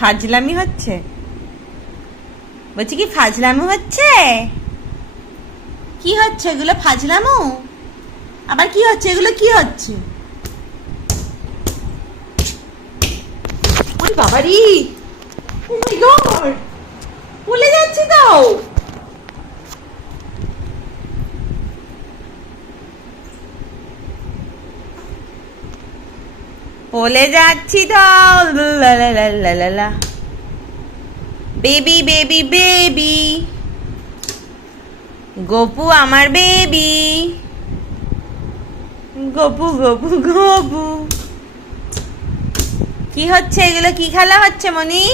ফাজলামি হচ্ছে? বলছি কি ফাজলামু হচ্ছে? কি হচ্ছে? এগুলো ফাজলামু? আবার কি হচ্ছে? এগুলো কি হচ্ছে? ওই বাবারি! ভুলে যাচ্ছি তো! বলে যাচ্ছি তো! La la. Baby. Baby baby baby Gopu আমার বেবি গপু গপু গপু কি হচ্ছে এগুলো কি খেলা হচ্ছে, মনি